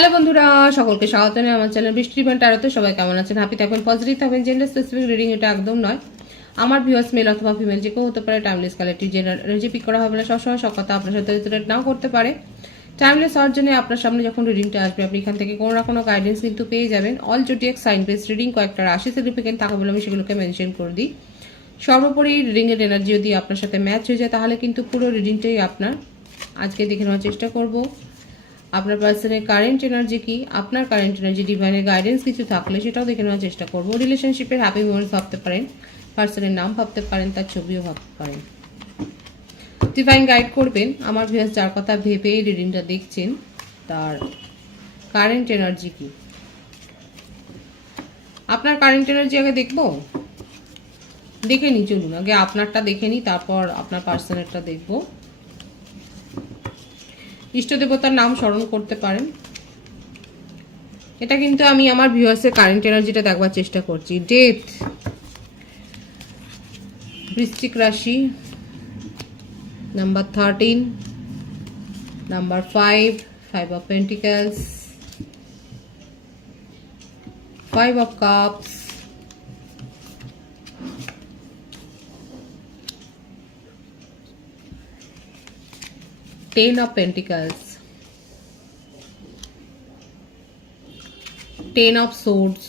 Hello বন্ধুরা, সকলকে স্বাগত জানাই আমার চ্যানেল বৃষ্টি ইভেন্ট আরতে। সবাই কেমন আছেন? হ্যাপি থাকবেন, পজিটিভ থাকবেন। জেন্ডার স্পেসিফিক রিডিং এটা একদম নয়। আমার ভিউয়ার্স মেল অথবা ফিমেল যে কেউ হতে পারে। Timeless collective gender energy pick করা হবে না। সবসময় সব কথা আপনার সাথে রিলেটেড নাও করতে পারে। টাইমলেস হওয়ার জন্য আপনার সামনে যখন রিডিংটা আসবে আপনি এখান থেকে কোনো না কোনো গাইডেন্স কিন্তু পেয়ে যাবেন। All zodiac sign base reading কয়েকটা রাশি সিগনিফিকেন্ট থাকে বলে আমি সেগুলোকে মেনশন করে দিই। সর্বোপরি রিডিংয়ের এনার্জি যদি আপনার সাথে ম্যাচ হয়ে যায় তাহলে কিন্তু পুরো রিডিংটাই আপনার। আজকে দেখে নেওয়ার চেষ্টা করব আপনার পার্সনের কারেন্ট এনার্জি কি, আপনার কারেন্ট এনার্জি ডিভাইনের গাইডেন্স কিছু থাকলে সেটাও দেখে নেওয়ার চেষ্টা করব। রিলেশনশিপের হ্যাপি মোমেন্টস ভাবতে পারেন, পার্সনের নাম ভাবতে পারেন, তার ছবিও ভাবতে পারেন। ডিভাইন গাইড করবেন আমার ভিউয়ার্স যার কথা ভেবে রিডিংটা দেখছেন তার কারেন্ট এনার্জি কি। আপনার কারেন্ট এনার্জি আগে দেখবো, দেখে নি, চলুন আগে আপনারটা দেখে নি, তারপর আপনার পার্সনেরটা দেখবো। ইষ্ট দেবতার নাম স্মরণ করতে পারেন। এটা কিন্তু আমি আমার ভিউয়ার্সের কারেন্ট এনার্জিটা দেখবার চেষ্টা করছি। ডেথ, বৃশ্চিক রাশি, number 13, number 5, 5 of Pentacles, 5 of Cups, Ten of Pentacles, 10 of Swords,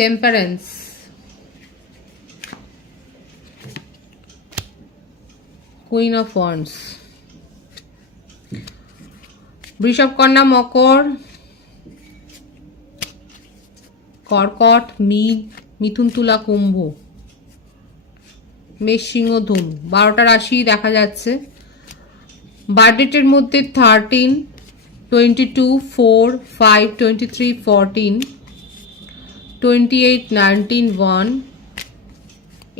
Temperance, Queen of Wands, বৃষভ, কন্যা, মকর, কর্কট, মীন, মিথুন, তুলা, কুম্ভ, মেষ, সিংহ, ধনু। 12টা রাশি দেখা যাচ্ছে। বার্থডেটের মধ্যে 13, 22, 4, 5, 23, 14, 28, 19, 1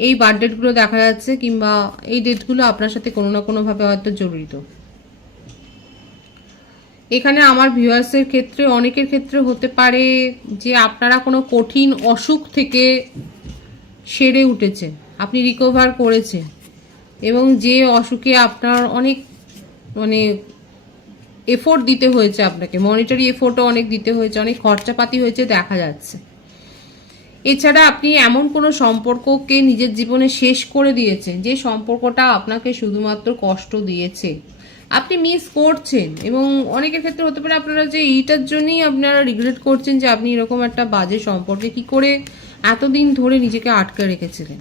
এই বার্থডেটগুলো দেখা যাচ্ছে, কিংবা এই ডেটগুলো আপনার সাথে কোনো না কোনোভাবে হয়তো জড়িত। এখানে আমার ভিউয়ার্সের ক্ষেত্রে অনেকের ক্ষেত্রে হতে পারে যে আপনারা কোনো কঠিন অসুখ থেকে সেরে উঠেছে, আপনি রিকভার করেছেন, এবং যে অসুখে আপনার অনেক এফোর্ট দিতে হয়েছে, আপনাকে মনিটারি এফোর্টও অনেক দিতে হয়েছে, অনেক খরচাপাতি হয়েছে দেখা যাচ্ছে। এছাড়া আপনি এমন কোনো সম্পর্ককে নিজের জীবনে শেষ করে দিয়েছেন যে সম্পর্কটা আপনাকে শুধুমাত্র কষ্ট দিয়েছে, আপনি মিস করছেন। এবং অনেকের ক্ষেত্রে হতে পারে আপনারা যে এইটার জন্যই আপনারা রিগ্রেট করছেন যে আপনি এরকম একটা বাজে সম্পর্কে কি করে এতদিন ধরে নিজেকে আটকে রেখেছিলেন।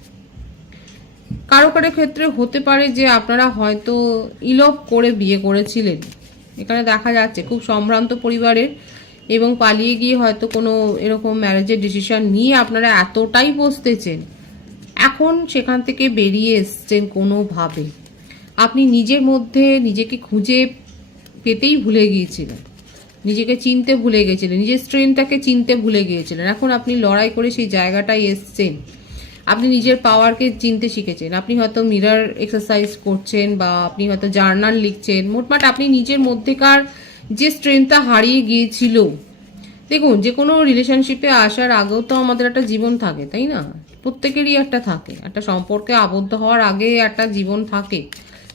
কারো কারো ক্ষেত্রে হতে পারে যে আপনারা হয়তো ইলপ করে বিয়ে করেছিলেন, এখানে দেখা যাচ্ছে খুব সম্ভ্রান্ত পরিবারের, এবং পালিয়ে গিয়ে হয়তো কোনো এরকম ম্যারেজের ডিসিশন নিয়ে আপনারা এতটাই পস্তেছেন, এখন সেখান থেকে বেরিয়ে এসছেন কোনোভাবে। আপনি নিজের মধ্যে নিজেকে খুঁজে পেতেই ভুলে গিয়েছিলেন, নিজেকে চিনতে ভুলে গিয়েছিলেন, নিজের স্ট্রেংথটাকে চিনতে ভুলে গিয়েছিলেন। এখন আপনি লড়াই করে সেই জায়গাটায় এসছেন, আপনি নিজের পাওয়ারকে চিনতে শিখেছেন। আপনি হয়তো মিরর এক্সারসাইজ করছেন, বা আপনি হয়তো জার্নাল লিখছেন। মোটমাট আপনি নিজের মধ্যেকার যে স্ট্রেংথটা হারিয়ে গিয়েছিল। দেখুন, যে কোনো রিলেশনশিপে আসার আগেও তো আমাদের একটা জীবন থাকে, তাই না? প্রত্যেকেরই একটা থাকে, একটা সম্পর্কে আবদ্ধ হওয়ার আগে একটা জীবন থাকে,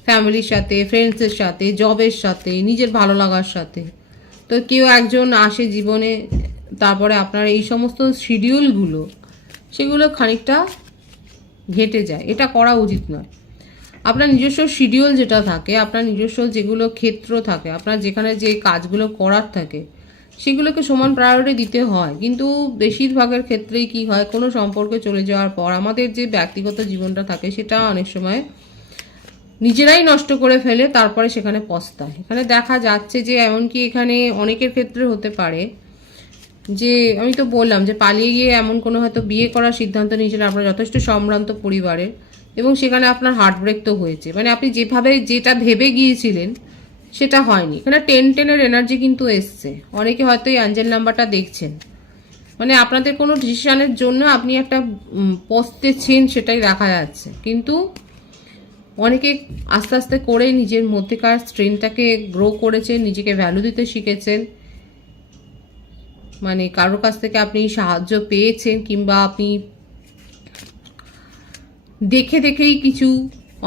ফ্যামিলির সাথে, ফ্রেন্ডসের সাথে, জবের সাথে, নিজের ভালো লাগার সাথে। তো কেউ একজন আসে জীবনে, তারপরে আপনার এই সমস্ত শিডিউলগুলো সেগুলো খানিকটা ঘেটে যায়। এটা করা উচিত নয়। আপনার নিজস্ব শিডিউল যেটা থাকে, আপনার নিজস্ব যেগুলো ক্ষেত্র থাকে, আপনার যেখানে যে কাজগুলো করার থাকে, সেগুলোকে সমান প্রায়োরিটি দিতে হয়। কিন্তু বেশিরভাগের ক্ষেত্রেই কি হয়, কোনো সম্পর্কে চলে যাওয়ার পর আমাদের যে ব্যক্তিগত জীবনটা থাকে সেটা অনেক সময় নিজেরাই নষ্ট করে ফেলে, তারপরে সেখানে পস্তায়। এখানে দেখা যাচ্ছে যে এমনকি এখানে অনেকের ক্ষেত্রে হতে পারে যে, আমি তো বললাম যে পালিয়ে গিয়ে এমন কোনো হয়তো বিয়ে করার সিদ্ধান্ত নিয়েছিলেন আপনার যথেষ্ট সম্ভ্রান্ত পরিবারের, এবং সেখানে আপনার হার্টব্রেক তো হয়েছে। মানে আপনি যেভাবে যেটা ভেবে গিয়েছিলেন সেটা হয়নি। এখানে 10-10 এনার্জি কিন্তু এসছে। অনেকে হয়তো এই অ্যাঞ্জেল নাম্বারটা দেখছেন, মানে আপনাদের কোনো ডিসিশনের জন্য আপনি একটা পস্তেছেন সেটাই দেখা যাচ্ছে। কিন্তু অনেকে আস্তে আস্তে করে নিজের মধ্যেকার স্ট্রেংথটাকে গ্রো করেছেন, নিজেকে ভ্যালু দিতে শিখেছেন। মানে কারোর কাছ থেকে আপনি সাহায্য পেয়েছেন, কিংবা আপনি দেখে দেখেই কিছু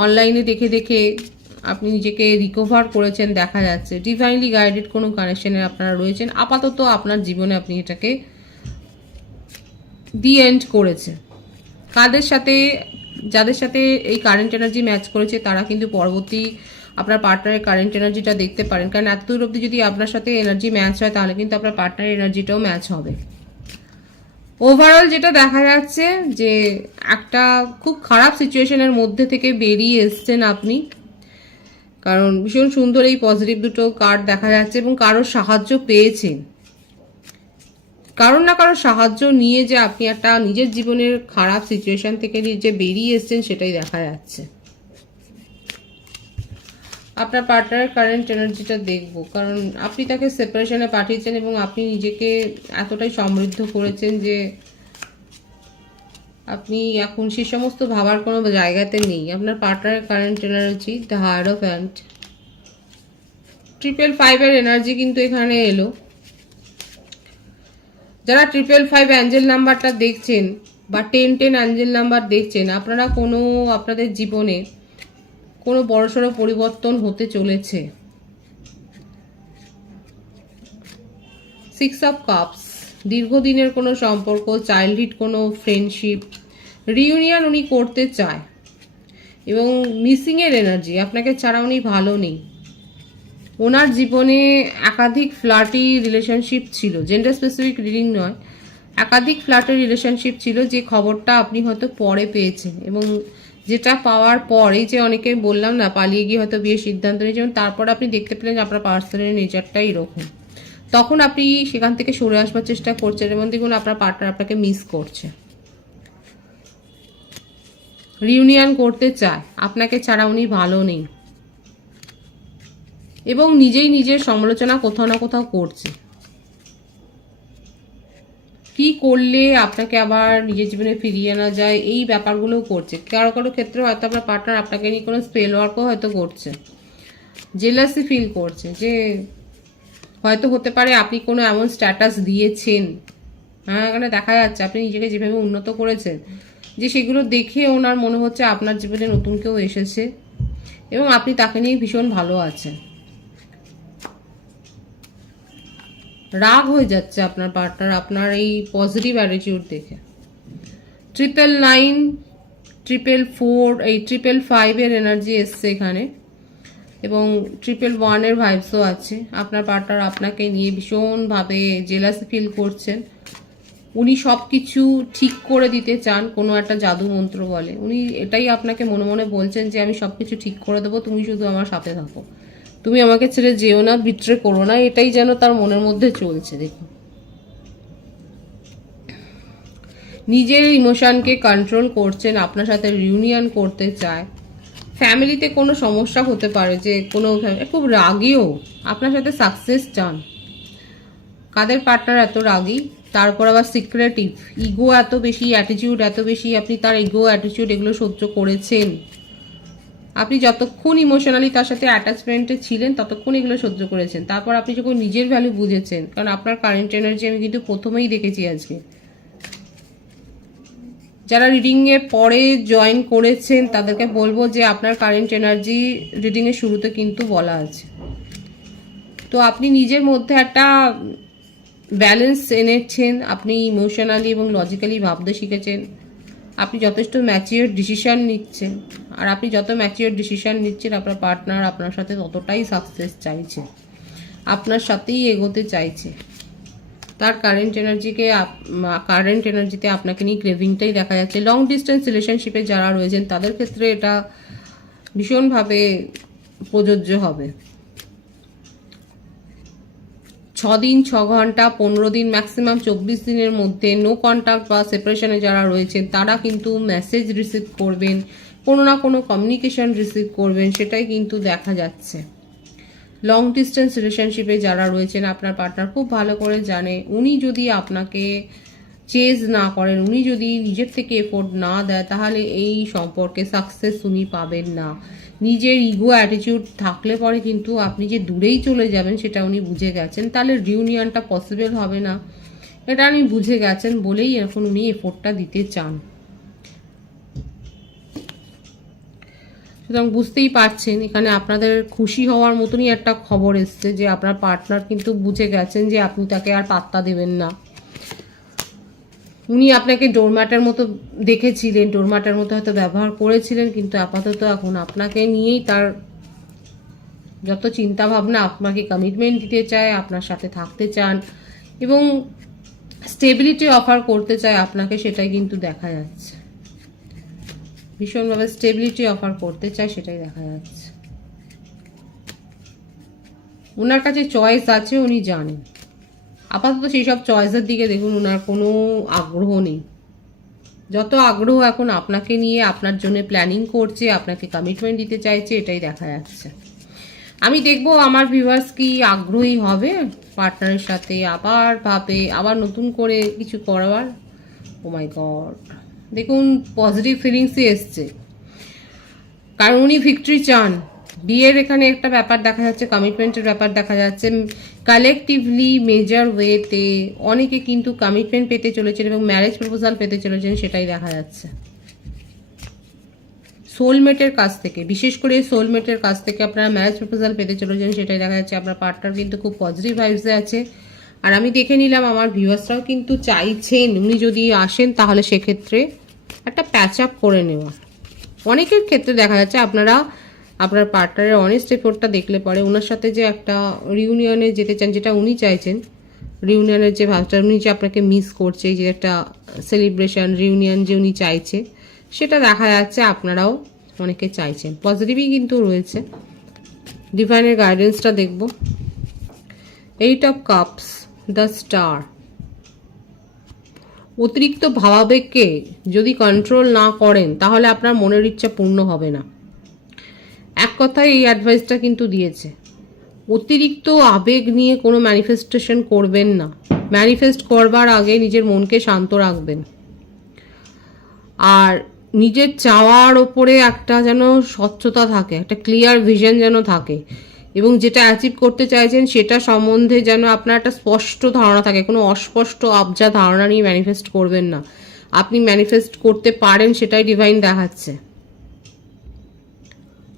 অনলাইনে দেখে দেখে আপনি নিজেকে রিকভার করেছেন দেখা যাচ্ছে। ডিভাইনলি গাইডেড কোনো কানেকশনে আপনারা রয়েছেন। আপাতত আপনার জীবনে আপনি এটাকে দি এন্ড করেছে। যাদের সাথে এই কারেন্ট এনার্জি ম্যাচ করেছে তারা কিন্তু পরবর্তী আপনার পার্টনারের কারেন্ট এনার্জিটা দেখতে পারেন, কারণ এতদূর অবধি যদি আপনার সাথে এনার্জি ম্যাচ হয় তাহলে কিন্তু আপনার পার্টনারের এনার্জিটাও ম্যাচ হবে। ওভারঅল যেটা দেখা যাচ্ছে যে একটা খুব খারাপ সিচুয়েশনের মধ্যে থেকে বেরিয়ে এসছেন আপনি, কারণ ভীষণ সুন্দর এই পজিটিভ দুটো কার্ড দেখা যাচ্ছে এবং কারোর সাহায্য পেয়েছেন। কারণ না কারোর সাহায্য নিয়ে যে আপনি একটা নিজের জীবনের খারাপ সিচুয়েশন থেকে যে বেরিয়ে এসছেন সেটাই দেখা যাচ্ছে। আপনার পার্টনারের কারেন্ট এনার্জিটা দেখবো, কারণ আপনি তাকে সেপারেশনে পাঠিয়েছেন এবং আপনি নিজেকে এতটাই সমৃদ্ধ করেছেন যে আপনি এখন সে সমস্ত ভাবার কোনো জায়গাতে নেই। আপনার পার্টনারের কারেন্ট এনার্জি দ্য হায়ারোফ্যান্ট, 555 এনার্জি কিন্তু এখানে এলো। যারা 555 অ্যাঞ্জেল নাম্বারটা দেখছেন বা 1010 অ্যাঞ্জেল নাম্বার দেখছেন, আপনারা আপনাদের জীবনে কোনো বড়সড় পরিবর্তন হতে চলেছে। 6 অফ কাপস, দীর্ঘদিনের কোনো সম্পর্ক, চাইল্ডহুড কোনো ফ্রেন্ডশিপ, রিউনিয়ন উনি করতে চায় এবং মিসিংয়ের এনার্জি, আপনাকে ছাড়া উনি ভালো নেই। ওনার জীবনে একাধিক ফ্লার্টি রিলেশনশিপ ছিল, জেন্ডার স্পেসিফিক রিডিং নয়, একাধিক ফ্লার্টি রিলেশনশিপ ছিল যে খবরটা আপনি হয়তো পরে পেয়েছেন এবং যেটা পাওয়ার পর এই যে অনেকে বললাম না পালিয়ে গিয়ে হয়তো বিয়ের সিদ্ধান্ত নিয়েছেন, তারপর আপনি দেখতে পেলেন যে আপনার পার্সোনাল নেচারটাই এরকম, তখন আপনি সেখান থেকে সরে আসবার চেষ্টা করছেন এবং দেখুন আপনার পার্টনার আপনাকে মিস করছে, রিউনিয়ন করতে চায়, আপনাকে ছাড়া উনি ভালো নেই এবং নিজেই নিজের সমালোচনা কোথাও না কোথাও করছে। কি করলে আপনাকে আবার নিজের জীবনে ফিরিয়ে আনা যায় এই ব্যাপারগুলোও করছে। কারো কারো ক্ষেত্রে হয়তো আপনার পার্টনার আপনাকে নিয়ে কোনো স্পেল ওয়ার্কও হয়তো করছে, জেলাসি ফিল করছে, যে হয়তো হতে পারে আপনি কোনো এমন স্ট্যাটাস দিয়েছেন, হ্যাঁ এখানে দেখা যাচ্ছে আপনি নিজেকে যেভাবে উন্নত করেছেন যে সেগুলো দেখে ওনার মনে হচ্ছে আপনার জীবনে নতুন কেউ এসেছে এবং আপনি তাকে নিয়ে ভীষণ ভালো আছেন। রাগ হয়ে যাচ্ছে আপনার পার্টনার আপনার এই পজিটিভ অ্যাটিটিউড দেখে। 999, 444, এই 555 এর এনার্জি এসছে এখানে এবং 111 এর ভাইবসও আছে। আপনার পার্টনার আপনাকে নিয়ে ভীষণভাবে জেলাসি ফিল করছেন। উনি সব কিছু ঠিক করে দিতে চান, কোনো একটা জাদু মন্ত্র বলে উনি এটাই আপনাকে মনে মনে বলছেন যে আমি সব কিছু ঠিক করে দেবো, তুমি শুধু আমার সাথে থাকো, তুমি আমাকে ছেড়ে যেও না, বিট্রে করো না, এটাই যেন তার মনের মধ্যে চলছে। দেখুন নিজের ইমোশনকে কন্ট্রোল করছেন, আপনার সাথে রিউনিয়ন করতে চায়। ফ্যামিলিতে কোনো সমস্যা হতে পারে, যে কোনো খুব রাগীও, আপনার সাথে সাকসেস চান। কাদের পার্টনার এত রাগী, তারপর আবার সিক্রেটিভ, ইগো এত বেশি, অ্যাটিটিউড এত বেশি, আপনি তার ইগো অ্যাটিটিউড এগুলো সহ্য করেছেন। আপনি যতক্ষণ ইমোশনালি তার সাথে অ্যাটাচমেন্টে ছিলেন ততক্ষণ এগুলো সহ্য করেছেন। তারপর আপনি যখন নিজের ভ্যালু বুঝেছেন, কারণ আপনার কারেন্ট এনার্জি আমি কিন্তু প্রথমেই দেখেছি আজকে। যারা রিডিংয়ে পরে জয়েন করেছেন তাদেরকে বলবো যে আপনার কারেন্ট এনার্জি রিডিংয়ের শুরুতে কিন্তু বলা আছে। তো আপনি নিজের মধ্যে একটা ব্যালেন্স এনেছেন, আপনি ইমোশনালি এবং লজিক্যালি ভাবতে শিখেছেন, আপনি যথেষ্ট ম্যাচিওর ডিসিশন নিচ্ছেন। আর আপনি যত ম্যাচিওর ডিসিশন নিচ্ছেন আপনার পার্টনার আপনার সাথে ততটাই সাকসেস চাইছে, আপনার সাথেই এগোতে চাইছে। তার কারেন্ট এনার্জিতে আপনাকে নিয়ে ক্রেভিংটাই দেখা যাচ্ছে। লং ডিস্টেন্স রিলেশনশিপে যারা রয়েছেন তাদের ক্ষেত্রে এটা ভীষণভাবে প্রযোজ্য হবে। 6 দিন, 6 ঘন্টা, 15 দিন, ম্যাক্সিমাম 24 দিনের মধ্যে নো কন্ট্যাক্ট বা সেপারেশনে যারা রয়েছেন তারা কিন্তু মেসেজ রিসিভ করবেন, কোনো না কোনো কমিউনিকেশন রিসিভ করবেন, সেটাই কিন্তু দেখা যাচ্ছে। লং ডিস্টেন্স রিলেশনশিপে যারা রয়েছেন আপনার পার্টনার খুব ভালো করে জানে উনি যদি আপনাকে চেজ না করেন, উনি যদি নিজের থেকে এফোর্ট না দেয় তাহলে এই সম্পর্কে সাকসেস উনি পাবেন না। নিজের ইগো অ্যাটিটিউড থাকলে পরে কিন্তু আপনি যে দূরেই চলে যাবেন সেটা উনি বুঝে গেছেন, তাহলে রিউনিয়নটা পসিবল হবে না, এটা উনি বুঝে গেছেন বলেই এখন উনি এফোর্টটা দিতে চান। সুতরাং বুঝতেই পারছেন এখানে আপনাদের খুশি হওয়ার মতনই একটা খবর এসছে যে আপনার পার্টনার কিন্তু বুঝে গেছেন যে আপনি তাকে আর পাত্তা দেবেন না। উনি আপনাকে ডোরম্যাটের মতো দেখেছিলেন, ডোরম্যাটের মতো হয়তো ব্যবহার করেছিলেন, কিন্তু আপাতত এখন আপনাকে নিয়েই তার যত চিন্তা ভাবনা, আপনাকে কমিটমেন্ট দিতে চায়, আপনার সাথে থাকতে চান এবং স্টেবিলিটি অফার করতে চায় আপনাকে, সেটাই কিন্তু দেখা যাচ্ছে। ভীষণভাবে স্টেবিলিটি অফার করতে চায়, সেটাই দেখা যাচ্ছে। ওনার কাছে চয়েস আছে, উনি জানেন। আপাতত সেই সব চয়েসের দিকে দেখুন ওনার কোনো আগ্রহ নেই। যত আগ্রহ এখন আপনাকে নিয়ে, আপনার জন্য প্ল্যানিং করছে, আপনাকে কমিটমেন্ট দিতে চাইছে, এটাই দেখা যাচ্ছে। আমি দেখবো আমার ভিউয়ার্স কি আগ্রহী হবে পার্টনারের সাথে আবার ভাবে আবার নতুন করে কিছু করবার। ও মাই গড, দেখুন পজিটিভ ফিলিংসই এসছে, কারণ উনি ভিক্টরি চান। বিয়ের এখানে একটা ব্যাপার দেখা যাচ্ছে, কমিটমেন্টের ব্যাপার দেখা যাচ্ছে। কালেকটিভলি মেজর ওয়েতে অনেকে কিন্তু কমিটমেন্ট পেতে চলেছেন এবং ম্যারেজ প্রপোজাল পেতে চলেছেন, সেটাই দেখা যাচ্ছে। সোলমেটের কাছ থেকে, বিশেষ করে সোলমেটের কাছ থেকে আপনারা ম্যারেজ প্রপোজাল পেতে চলেছেন, সেটাই দেখা যাচ্ছে। আপনার পার্টনার কিন্তু খুব পজিটিভ ভাইবসে আছে। আর আমি দেখে নিলাম আমার ভিউয়ার্সরাও কিন্তু চাইছেন উনি যদি আসেন তাহলে সেক্ষেত্রে একটা প্যাচ আপ করে নেওয়া। অনেকের ক্ষেত্রে দেখা যাচ্ছে আপনারা আপনার পার্টনারের অনেস্ট এফোর্টটা দেখলে পরে ওনার সাথে যে একটা রিউনিয়নে যেতে চান, যেটা উনি চাইছেন, রিউনিয়নের যে ভাবটা উনি যে আপনাকে মিস করছে, যে একটা সেলিব্রেশন রিউনিয়ন যে উনি চাইছে, সেটা দেখা যাচ্ছে আপনারাও অনেকে চাইছেন। পজিটিভই কিন্তু রয়েছে। ডিভাইনের গাইডেন্সটা দেখব। 8 অফ কাপস, দ্য স্টার। অতিরিক্ত ভাবাবেগকে যদি কন্ট্রোল না করেন তাহলে আপনার মনের ইচ্ছা পূর্ণ হবে না। এক কথায় এই অ্যাডভাইসটা কিন্তু দিয়েছে, অতিরিক্ত আবেগ নিয়ে কোনো ম্যানিফেস্টেশন করবেন না। ম্যানিফেস্ট করবার আগে নিজের মনকে শান্ত রাখবেন, আর নিজের চাওয়ার ওপরে একটা যেন স্বচ্ছতা থাকে, একটা ক্লিয়ার ভিশন যেন থাকে, এবং যেটা অ্যাচিভ করতে চাইছেন সেটা সম্বন্ধে যেন আপনার একটা স্পষ্ট ধারণা থাকে। কোনো অস্পষ্ট আবজা ধারণা নিয়ে ম্যানিফেস্ট করবেন না। আপনি ম্যানিফেস্ট করতে পারেন, সেটাই ডিভাইন দেখাচ্ছে।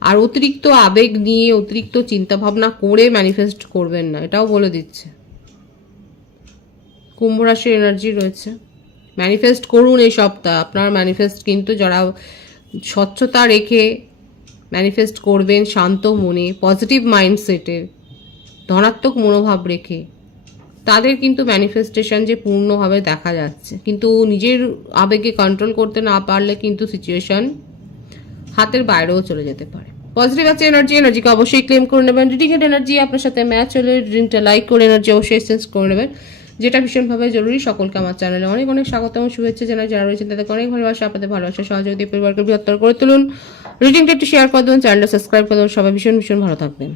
আর অতিরিক্ত আবেগ নিয়ে, অতিরিক্ত চিন্তাভাবনা করে ম্যানিফেস্ট করবেন না, এটাও বলে দিচ্ছে। কুম্ভ রাশির এনার্জি রয়েছে। ম্যানিফেস্ট করুন এই সপ্তাহ। আপনার ম্যানিফেস্ট কিন্তু যারা স্বচ্ছতা রেখে ম্যানিফেস্ট করবেন, শান্ত মনে, পজিটিভ মাইন্ডসেটে, ধনাত্মক মনোভাব রেখে, তাদের কিন্তু ম্যানিফেস্টেশন যে পূর্ণভাবে দেখা যাচ্ছে। কিন্তু নিজের আবেগে কন্ট্রোল করতে না পারলে কিন্তু সিচুয়েশন হাতের বাইরেও চলে যেতে পারে। পজিটিভ আছে এনার্জিকে অবশ্যই ক্লেম করে নেবেন। রিডিংয়ের এনার্জি আপনার সাথে ম্যাচ হলে রিডিংটা লাইক করে এনার্জি অবশ্যই এক্সচেঞ্জ করে নেবেন, যেটা ভীষণভাবে জরুরি। সকলকে আমার চ্যানেলে অনেক অনেক স্বাগত এবং শুভেচ্ছা জানাই। যারা রয়েছেন তাদের অনেক ভালোবাসা, আপনাদের ভালোবাসা সহযোগিতা পরিবারকে বৃহত্তর করে তুলুন। রিডিংটা একটু শেয়ার করে দেবেন, চ্যানেলটা সাবস্ক্রাইব করে দেবেন। সবাই ভীষণ ভীষণ ভালো থাকবেন।